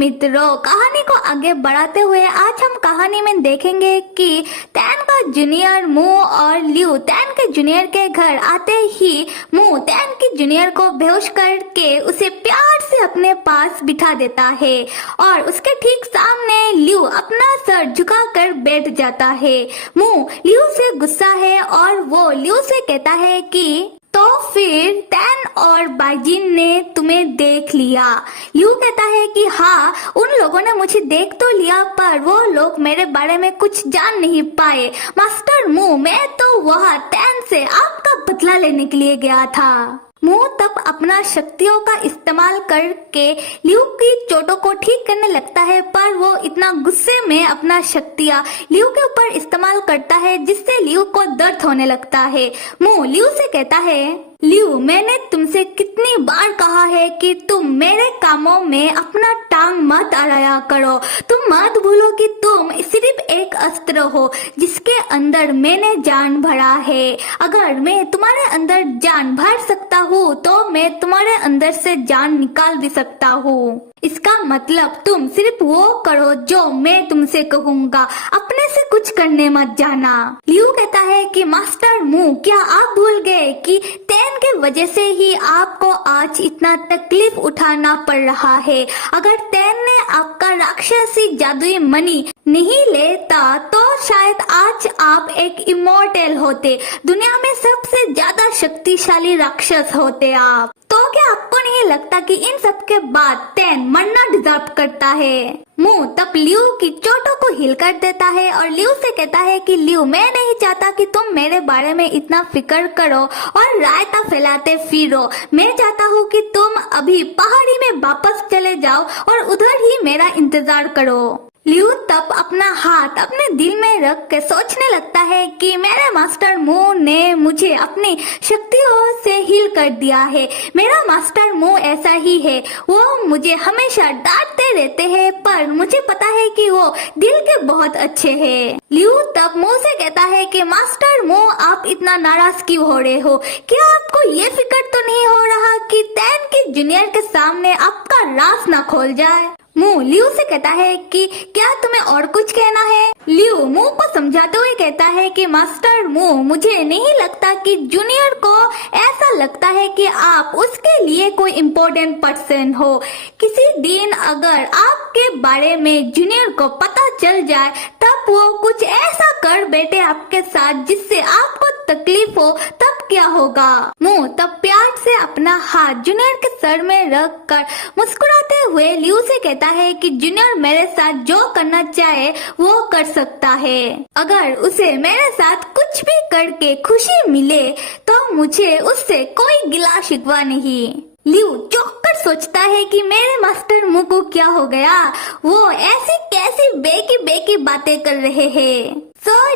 मित्रों, कहानी को आगे बढ़ाते हुए आज हम कहानी में देखेंगे कि तैन का जूनियर मू और लियू तैन के जूनियर के घर आते ही मू तैन की जूनियर को बेहोश करके उसे प्यार से अपने पास बिठा देता है और उसके ठीक सामने लियू अपना सर झुकाकर बैठ जाता है। मू लियू से गुस्सा है और वो लियू से कहता है कि तो फिर तैन और बाइजिन ने तुम्हें देख लिया। लियू कहता है कि हाँ, उन लोगों ने मुझे देख तो लिया पर वो लोग मेरे बारे में कुछ जान नहीं पाए। मास्टर मू, मैं तो वहाँ तैन से आपका बदला लेने के लिए गया था। मू तब अपना शक्तियों का इस्तेमाल करके लियू की चोटों को ठीक करने लगता है, पर वो इतना गुस्से में अपना शक्तियाँ लियू के ऊपर इस्तेमाल करता है जिससे लियू को दर्द होने लगता है। मू लियू से कहता है, लियू, मैंने तुमसे कितनी बार कहा है कि तुम मेरे कामों में अपना टांग मत अड़ाया करो। तुम मत भूलो कि तुम सिर्फ एक अस्त्र हो जिसके अंदर मैंने जान भरा है। अगर मैं तुम्हारे अंदर जान भर सकता हूँ तो मैं तुम्हारे अंदर से जान निकाल भी सकता हूँ। इसका मतलब तुम सिर्फ वो करो जो मैं तुमसे कहूँगा, अपने से कुछ करने मत जाना। लियू कहता है कि मास्टर मू, क्या आप भूल गए कि तैन के वजह से ही आपको आज इतना तकलीफ उठाना पड़ रहा है। अगर तैन ने आपका राक्षसी जादुई मणि नहीं लेता तो शायद आज आप एक इमोर्टल होते, दुनिया में सबसे ज्यादा शक्तिशाली राक्षस होते आप। तो क्या आपको नहीं लगता कि इन सब के बाद तैन मरना डिजर्व करता है? मू तब लियू की चोटों को हिल कर देता है और लियू से कहता है कि लियू, मैं नहीं चाहता कि तुम मेरे बारे में इतना फिक्र करो और रायता फैलाते फिरो। मैं चाहता हूँ कि तुम अभी पहाड़ी में वापस चले जाओ और उधर ही मेरा इंतजार करो। लियू तब अपना हाथ अपने दिल में रख के सोचने लगता है कि मेरे मास्टर मू ने मुझे अपनी शक्तियों से हील कर दिया है। मेरा मास्टर मू ऐसा ही है, वो मुझे हमेशा डांटते रहते हैं पर मुझे पता है कि वो दिल के बहुत अच्छे हैं। लियू तब मू से कहता है कि मास्टर मू, आप इतना नाराज क्यों हो रहे हो? क्या आपको ये फिक्र तो नहीं हो रहा कि तैन की जूनियर के सामने आपका राज ना खोल जाए? मू लियू से कहता है कि क्या तुम्हें और कुछ कहना है? लियू मू को समझाते हुए कहता है कि मास्टर मू, मुझे नहीं लगता कि जूनियर को ऐसा लगता है कि आप उसके लिए कोई इम्पोर्टेंट पर्सन हो। किसी दिन अगर आपके बारे में जूनियर को पता चल जाए तब वो कुछ ऐसा कर बैठे आपके साथ जिससे आपको तकलीफ हो, तब क्या होगा? मू तब प्यार से अपना हाथ जूनियर के सर में रख कर मुस्कुराते हुए लियू से कहता है कि जूनियर मेरे साथ जो करना चाहे वो कर सकता है। अगर उसे मेरे साथ कुछ भी करके खुशी मिले तो मुझे उससे कोई गिला शिकवा नहीं। लियू चौंककर सोचता है कि मेरे मास्टर मू को क्या हो गया, वो ऐसी कैसी बेकी बातें कर रहे हैं।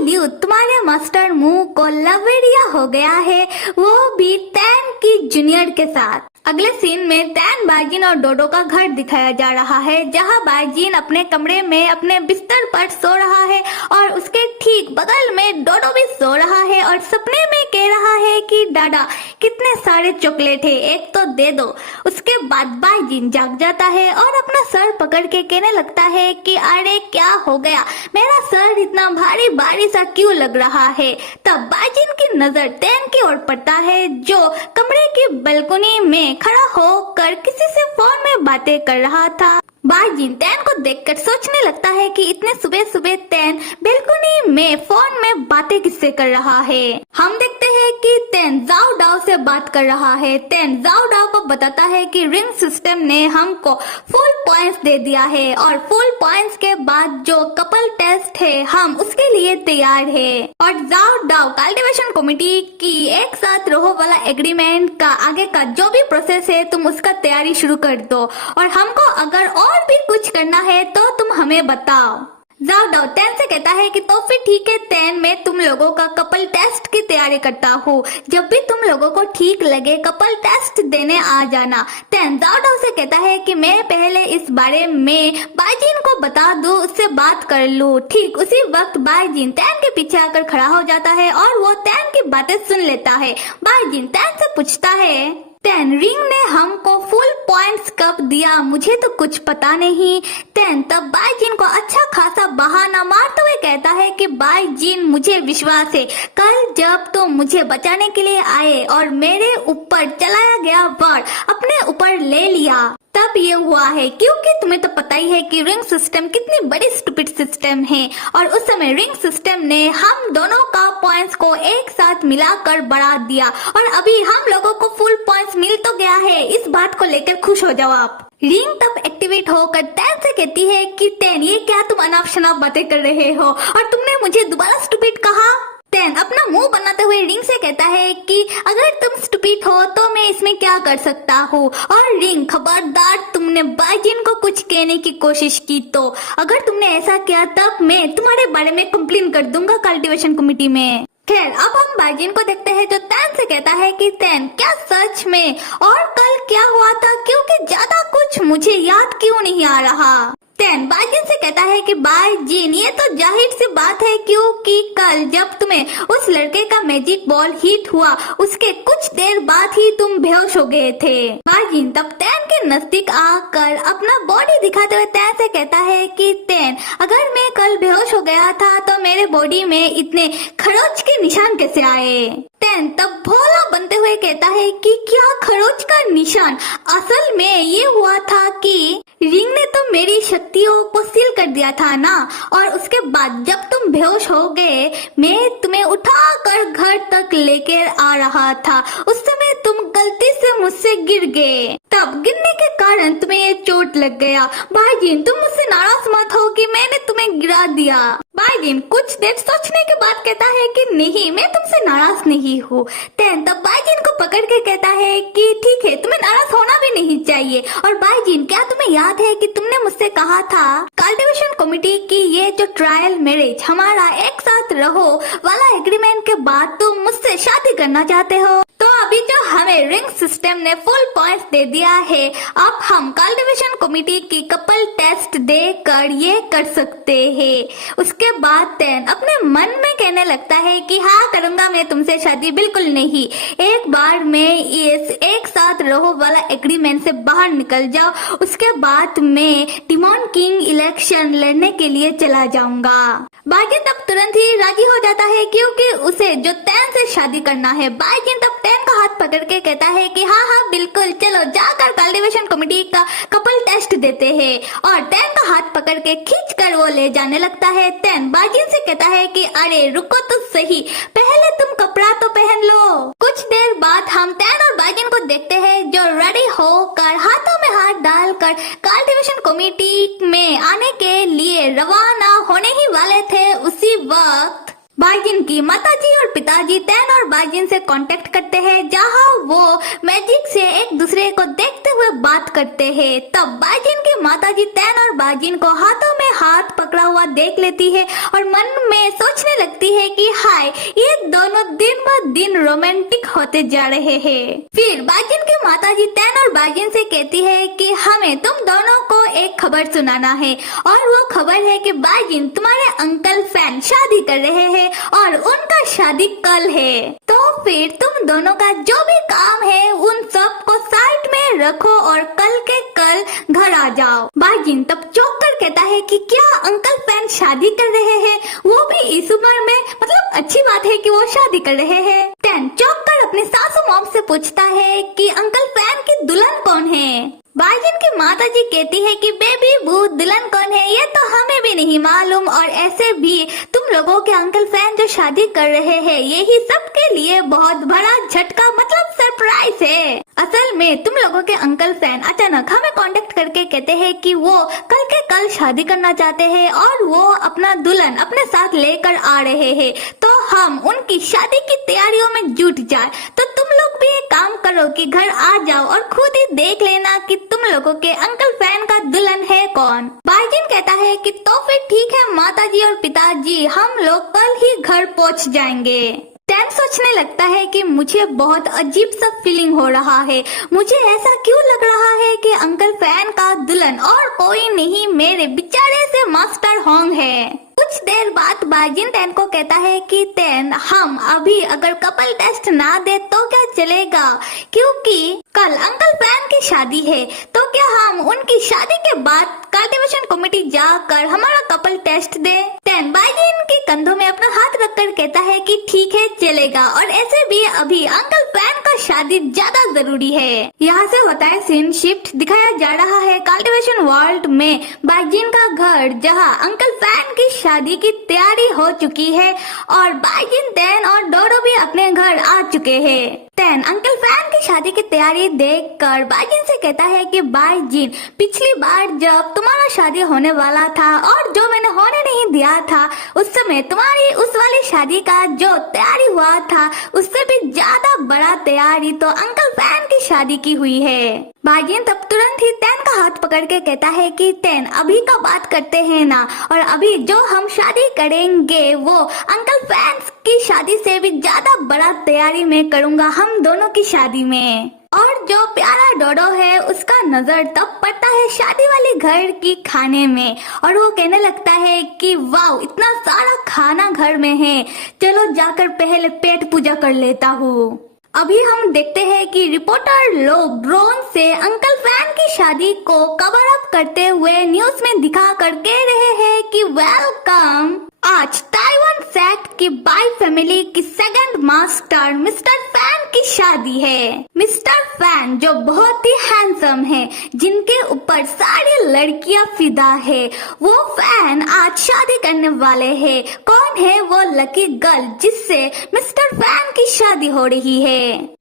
लियू, तुम्हारे मास्टर मू को लवेरिया हो गया है, वो भी तैन की जूनियर के साथ। अगले सीन में तैन, बाइजिन और डोडो का घर दिखाया जा रहा है, जहां बाइजिन अपने कमरे में अपने बिस्तर पर सो रहा है और उसके ठीक बगल में डोडो भी सो रहा है और सपने में कह रहा है कि दादा कितने सारे चॉकलेट है, एक तो दे दो। उसके बाद बाइजिन जाग जाता है और अपना सर पकड़ के कहने लगता है कि अरे क्या हो गया, मेरा सर इतना भारी भारी सा क्यों लग रहा है? तब बाइजिन की नजर तैन की ओर पड़ता है जो कमरे की बालकनी में खड़ा होकर किसी से फोन में बातें कर रहा था। बाइजिन तैन को देखकर सोचने लगता है कि इतने सुबह सुबह तैन बालकनी में फोन में बातें किससे कर रहा है। हम देखते हैं कि तैन जाओ डाओ से बात कर रहा है। तैन जाओ डाओ को बताता है कि रिंग सिस्टम ने हमको फुल पॉइंट्स दे दिया है और फुल पॉइंट्स के बाद जो कपल टेस्ट है हम उसके लिए तैयार है। और जाओ डाओ कल्टीवेशन कमेटी की एक साथ रहो वाला एग्रीमेंट का आगे का जो भी प्रोसेस है तुम उसका तैयारी शुरू कर दो और हमको अगर और भी कुछ करना है तो तुम हमें बताओ। जाओ डाओ तैन से कहता है कि तो फिर ठीक है तैन, मैं तुम लोगों का कपल टेस्ट की तैयारी करता हूँ, जब भी तुम लोगों को ठीक लगे कपल टेस्ट देने आ जाना। तैन जाओ डाओ से कहता है कि मैं पहले इस बारे में बाइजिन को बता दूं, उससे बात कर लूं। ठीक उसी वक्त बाइजिन तैन के पीछे आकर खड़ा हो जाता है और वो तैन की बातें सुन लेता है। बाइजिन तैन से पूछता है, तैन, रिंग ने हमको फुल पॉइंट्स पॉइंट्स कब दिया मुझे तो कुछ पता नहीं। तेन तब बाईजिन को अच्छा खासा बहाना मारते हुए कहता है कि बाईजिन मुझे विश्वास है, कल जब तुम मुझे बचाने के लिए आए और मेरे ऊपर चलाया गया वार अपने ऊपर ले लिया तब ये हुआ है, क्योंकि तुम्हें तो पता ही है कि रिंग सिस्टम कितनी बड़ी स्टूपिड सिस्टम है और उस समय रिंग सिस्टम ने हम दोनों का पॉइंट्स को एक साथ मिलाकर बढ़ा दिया और अभी हम लोगों को फुल पॉइंट्स मिल तो गया है। इस बात को लेकर खुश हो जाओ आप। रिंग तब एक्टिवेट होकर तैन से कहती है कि तैन ये क्या तुम अनाप शनाप बातें कर रहे हो और तुमने मुझे दोबारा स्टूपिड कहा। तैन अपना मुंह बनाते हुए रिंग से कहता है कि अगर तुम स्टूपिड हो तो मैं इसमें क्या कर सकता हूँ। और रिंग खबरदार तुमने बाईजिन को कुछ कहने की कोशिश की तो अगर तुमने ऐसा किया तब मैं तुम्हारे बारे में कंप्लेन कर दूंगा कल्टीवेशन कमेटी में। खैर अब हम बाईजिन को देखते हैं जो तैन से कहता है कि तैन क्या सच में और कल क्या हुआ था, क्योंकि ज्यादा कुछ मुझे याद क्यों नहीं आ रहा। तैन बाईजिन से कहता है कि बाईजिन ये तो जाहिर सी बात है, क्योंकि कल जब तुम्हें उस लड़के का मैजिक बॉल हिट हुआ उसके कुछ देर बाद ही तुम बेहोश हो गए थे। बाईजिन तब तैन के नजदीक आकर अपना बॉडी दिखाते हुए तैन से कहता है कि तैन अगर मैं कल बेहोश हो गया था तो मेरे बॉडी में इतने खरोच के निशान कैसे आए। तैन तब भोला बनते हुए कहता है कि क्या खरोच का निशान, असल में ये हुआ था कि रिंग ने तो मेरी शक्तियों को सील कर दिया था ना, और उसके बाद जब तुम बेहोश हो गए मैं तुम्हें उठाकर घर तक लेकर आ रहा था, उस समय तुम गलती से मुझसे गिर गए, तब गिरने के कारण तुम्हें ये चोट लग गया। बाईजिन तुम मुझसे नाराज मत हो कि मैंने तुम्हें गिरा दिया। बाईजिन कुछ देर सोचने के बाद कहता है कि नहीं मैं तुमसे नाराज नहीं हूँ। तैन तब बाईजिन को पकड़ के कहता है कि ठीक है तुम्हें नाराज होना भी नहीं चाहिए। और बाईजिन क्या तुम्हें याद है कि तुमने मुझसे कहा था कल्टीवेशन कमेटी की ये जो ट्रायल मैरिज हमारा एक साथ रहो वाला एग्रीमेंट के बाद तुम मुझसे शादी करना चाहते हो, तो अभी जो हमें रिंग सिस्टम ने फुल पॉइंट्स दे दिया है अब हम कल्टीवेशन कमेटी की कपल टेस्ट देकर ये कर सकते हैं। उसके बाद तैन अपने मन में कहने लगता है कि हाँ करूंगा मैं तुमसे शादी, बिल्कुल नहीं, एक बार मैं इस एक साथ रहो वाला एग्रीमेंट से बाहर निकल जाओ उसके बाद मैं डिमॉन किंग इलेक्शन लड़ने के लिए चला जाऊंगा। बाईजिन तब तुरंत ही राजी हो जाता है क्योंकि उसे जो तैन से शादी करना है। बाईजिन तब तैन का हाथ पकड़ के कहता है कि हाँ हाँ बिल्कुल चलो जाकर कल्टीवेशन कमेटी का कपल टेस्ट देते हैं, और तैन का हाथ पकड़ के खींच कर वो ले जाने लगता है। तैन बाईजिन से कहता है कि अरे रुको तो सही, पहले तुम कपड़ा तो पहन लो। कुछ देर बाद हम तैन और बाईजिन को देखते हैं जो रेडी होकर हाथों में हाथ डालकर कल्टीवेशन कमेटी में आने के लिए रवाना होने ही वाले थे। उसी वक्त बाईजिन की माताजी और पिताजी तैन और बाईजिन से कांटेक्ट करते हैं जहां वो मैजिक से एक दूसरे को देखते हुए बात करते हैं। तब बाईजिन की माताजी तैन और बाईजिन को हाथों में हाथ पकड़ा हुआ देख लेती है और मन में सोचने लगती है कि हाय ये दोनों दिन ब दिन रोमांटिक होते जा रहे हैं। फिर बाईजिन की माताजी तैन और बाईजिन से कहती है कि हमें तुम दोनों को एक खबर सुनाना है, और वो खबर है कि बाईजिन तुम्हारे अंकल फैन शादी कर रहे हैं और उनका शादी कल है, तो फिर तुम दोनों का जो भी काम है उन सब को साइड में रखो और कल के कल घर आ जाओ। बाईजिन तब चौंक कर कहता है कि क्या अंकल फैन शादी कर रहे हैं, वो भी इस उम्र में, मतलब अच्छी बात है कि वो शादी कर रहे हैं। तैन चौंक कर अपनी सासू मॉम से पूछता है कि अंकल फैन की दुल्हन कौन है। बाईजिन की माताजी कहती है कि बेबी बू दुल्हन कौन है ये तो हमें भी नहीं मालूम, और ऐसे भी तुम लोगों के अंकल फैन जो शादी कर रहे हैं यही सबके लिए बहुत बड़ा झटका, मतलब सरप्राइज है। असल में तुम लोगों के अंकल फैन अचानक हमें कांटेक्ट करके कहते हैं कि वो कल के कल शादी करना चाहते हैं और वो अपना दुल्हन अपने साथ लेकर आ रहे हैं, तो हम उनकी शादी की तैयारियों में जुट जाए। तो तुम लोग भी एक काम करो कि घर आ जाओ और खुद ही देख लेना कि तुम लोगों के अंकल फैन का दुल्हन है कौन। बाईजिन कहता है कि तो फिर ठीक है माताजी और पिताजी, हम लोग कल ही घर पहुंच जाएंगे। तैन सोचने लगता है कि मुझे बहुत अजीब सा फीलिंग हो रहा है, मुझे ऐसा क्यों लग रहा है कि अंकल फैन का दुल्हन और कोई नहीं मेरे बेचारे से मास्टर होंग है। कुछ देर बाद बाईजिन तैन को कहता है कि तैन हम अभी अगर कपल टेस्ट ना दे तो क्या चलेगा, क्योंकि कल अंकल फैन की शादी है, तो क्या हम उनकी शादी के बाद कल्टीवेशन कमेटी जाकर हमारा कपल टेस्ट दे। तेन बाइजिन के कंधों में अपना हाथ रखकर कहता है कि ठीक है चलेगा, और ऐसे भी अभी अंकल फैन का शादी ज्यादा जरूरी है। यहाँ से होता है सीन शिफ्ट, दिखाया जा रहा है कल्टीवेशन वर्ल्ड में बाइजिन का घर, जहाँ अंकल फैन की शादी की तैयारी हो चुकी है और बाइजिन, तेन और डोडो भी अपने घर आ चुके हैं। तेन अंकल फैन की शादी की तैयारी देखकर बाइजिन से कहता है कि बाइजिन, पिछली बार जब तुम्हारा शादी होने वाला था और जो मैंने होने नहीं दिया था, उस समय तुम्हारी उस वाली शादी का जो तैयारी हुआ था उससे भी ज्यादा बड़ा तैयारी तो अंकल फैन की शादी की हुई है। बाइजिन तब तुरंत ही तेन का हाथ पकड़ के कहता है कि तेन, अभी का बात करते हैं ना, और अभी जो हम शादी करेंगे वो अंकल फैन की शादी से भी ज्यादा बड़ा तैयारी मैं करूंगा हम दोनों की शादी में। और जो प्यारा डोडो है उसका नजर तब पड़ता है शादी वाली घर की खाने में, और वो कहने लगता है कि वाह, इतना सारा खाना घर में है, चलो जाकर पहले पेट पूजा कर लेता हूँ। अभी हम देखते हैं कि रिपोर्टर लोग ड्रोन से अंकल फैन की शादी को कवर अप करते हुए न्यूज में दिखा कर कह रहे हैं कि वेलकम, आज ताइवान सेट की बाई फैमिली की सेकंड मास्टर मिस्टर फैन की शादी है। मिस्टर फैन जो बहुत ही हैंडसम है, जिनके ऊपर सारी लड़कियां फिदा है, वो फैन आज शादी करने वाले हैं। कौन है वो लकी गर्ल जिससे मिस्टर फैन की शादी हो रही है?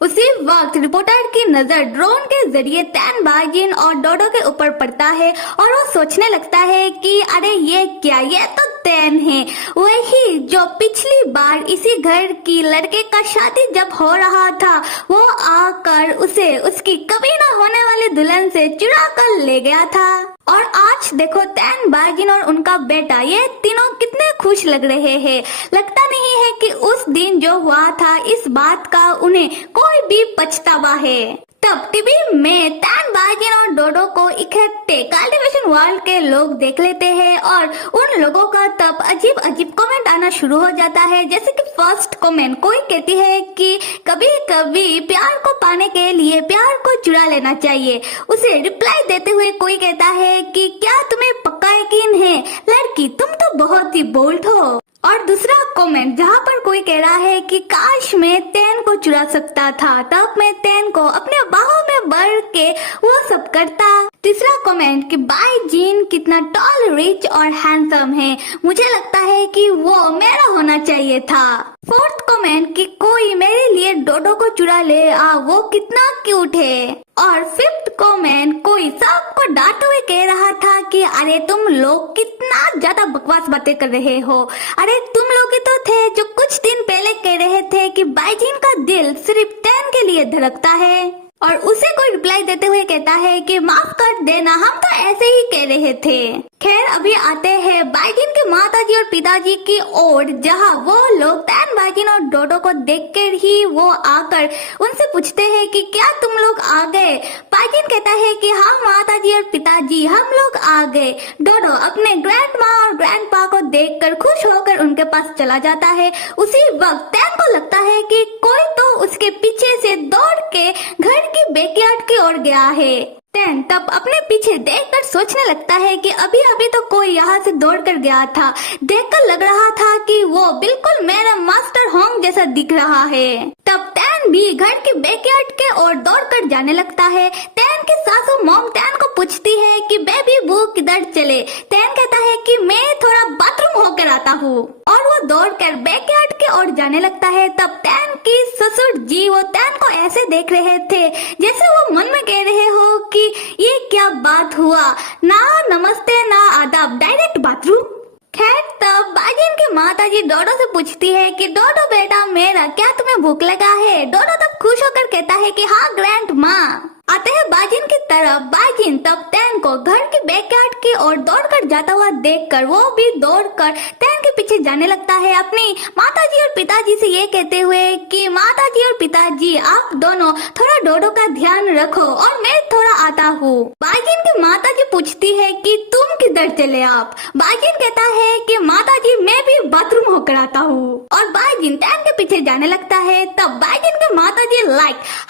उसी वक्त रिपोर्टर की नजर ड्रोन के जरिए तेन, बाइजिन और डोडो के ऊपर पड़ता है और वो सोचने लगता है कि अरे ये क्या, ये तो तेन है, वही जो पिछली बार इसी घर की लड़के का शादी जब हो रहा था वो आकर उसे उसकी कभी ना होने वाली दुल्हन से चुरा कर ले गया था। और आज देखो तेन, बाइजिन और उनका बेटा, ये तीनों कितने खुश लग रहे हैं। लगता नहीं है कि उस दिन जो हुआ था इस बात का उन्हें कोई भी पछतावा है। तब टीवी में तेन, बाइजिन और डोडो को इकट्ठे कल्टीवेशन वर्ल्ड के लोग देख लेते हैं और उन लोगों का तब अजीब अजीब कमेंट आना शुरू हो जाता है। जैसे कि फर्स्ट कमेंट कोई कहती है कि कभी कभी प्यार को पाने के लिए प्यार को चुरा लेना चाहिए। उसे रिप्लाई देते हुए कोई कहता है कि क्या तुम्हें पक्का यकीन है लड़की, तुम तो बहुत ही बोल्ड हो। और दूसरा कमेंट जहाँ पर कोई कह रहा है कि काश मैं तेन को चुरा सकता था, तब मैं तेन को अपने बाहों में भर के वो सब करता। तीसरा कमेंट कि बाइजिन कितना टॉल, रिच और हैंडसम है, मुझे लगता है कि वो मेरा होना चाहिए था। फोर्थ कमेंट कि कोई मेरे लिए डोडो को चुरा ले आ, वो कितना क्यूट है। और फिफ्थ कमेंट कोई सबको डांटते हुए कह रहा था कि अरे तुम लोग कितना ज्यादा बकवास बातें कर रहे हो, अरे तुम लोग ही तो थे जो कुछ दिन पहले कह रहे थे कि बाइजिन का दिल सिर्फ तेन के लिए धड़कता है। और उसे कोई रिप्लाई देते हुए कहता है कि माफ कर देना, हम तो ऐसे ही कह रहे थे। खैर अभी आते हैं बाइजिन के माताजी और पिताजी की ओर, जहाँ वो लोग तेन, बाइजिन और डोडो को देखकर ही वो आकर उनसे पूछते हैं कि क्या तुम लोग आ गए। बाइजिन कहता है कि हाँ माताजी और पिताजी, हम लोग आ गए। डोडो अपने ग्रैंड माँ और ग्रैंड पा को देखकर खुश होकर उनके पास चला जाता है। उसी वक्त तेन को लगता है कि कोई तो उसके पीछे से दौड़ के घर की बैकयार्ड की ओर गया है। तेन तब अपने पीछे देखकर सोचने लगता है कि अभी अभी तो कोई यहाँ से दौड़कर गया था, देखकर लग रहा था कि वो बिल्कुल मेरा मास्टर होंग जैसा दिख रहा है। तब तेन भी घर की बैकयार्ड के ओर दौड़कर जाने लगता है। तेन की सासू मॉम तेन को पूछती है कि बेबी बू किधर चले। तेन कहता है कि मैं थोड़ा बाथरूम होकर आता हूँ, और वो दौड़कर बैकयार्ड के ओर जाने लगता है। तब तेन की ससुर जी वो तेन को ऐसे देख रहे थे जैसे वो मन में कह रहे हो कि ये क्या बात हुआ, ना नमस्ते ना आदाब, डायरेक्ट बाथरूम। खैर तब बाइजिन की माताजी डोडो से पूछती है कि डोडो बेटा मेरा, क्या तुम्हें भूख लगा है। डोडो तब खुश होकर कहता है कि हाँ ग्रैंड माँ। आते हैं बाइजिन की तरफ। बाइजिन तब तेन को घर की बैकयार्ड की ओर दौड़कर जाता हुआ देखकर वो भी दौड़कर तैन के पीछे जाने लगता है, अपनी माताजी और पिताजी से ये कहते हुए कि माताजी और पिताजी आप दोनों थोड़ा डोडो का ध्यान रखो और मैं थोड़ा आता हूँ। बाइजिन की माताजी पूछती है कि तुम किधर चले आप? बाइजिन कहता है कि माताजी मैं भी बाथरूम होकर आता हूँ और बाइजिन तैन के पीछे जाने लगता है। तब बाइजिन की माताजी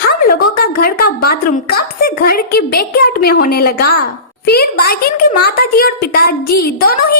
हम लोगों का घर का बाथरूम कब से घर की बैकयार्ड में होने लगा? फिर बाइजिन की माताजी और पिताजी दोनों ही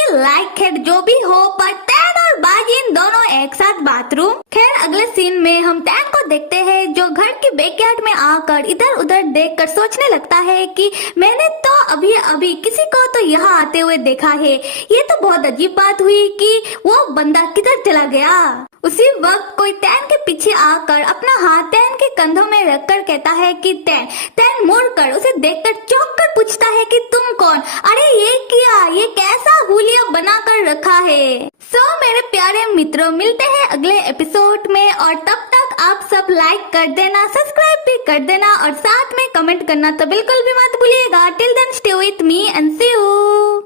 खैर जो भी हो, पर तैन और बाइजिन दोनों एक साथ बाथरूम। खैर अगले सीन में हम तैन को देखते हैं जो घर की बैकयार्ड में आकर इधर उधर देखकर सोचने लगता है कि मैंने तो अभी अभी किसी को तो यहाँ आते हुए देखा है। ये तो बहुत अजीब बात हुई कि वो बंदा किधर चला गया। उसी वक्त कोई तैन के पीछे आकर अपना हाथ तैन के कंधों में रखकर कहता है कि तैन मुड़कर उसे देखकर चौंक कर पूछता है कि तुम कौन? अरे ये क्या, ये कैसा हुलिया बनाकर रखा है? मेरे प्यारे मित्रों, मिलते हैं अगले एपिसोड में और तब तक आप सब लाइक कर देना, सब्सक्राइब भी कर देना और साथ में कमेंट करना तो बिल्कुल भी मत भूलिएगा। Till then stay with me and see you.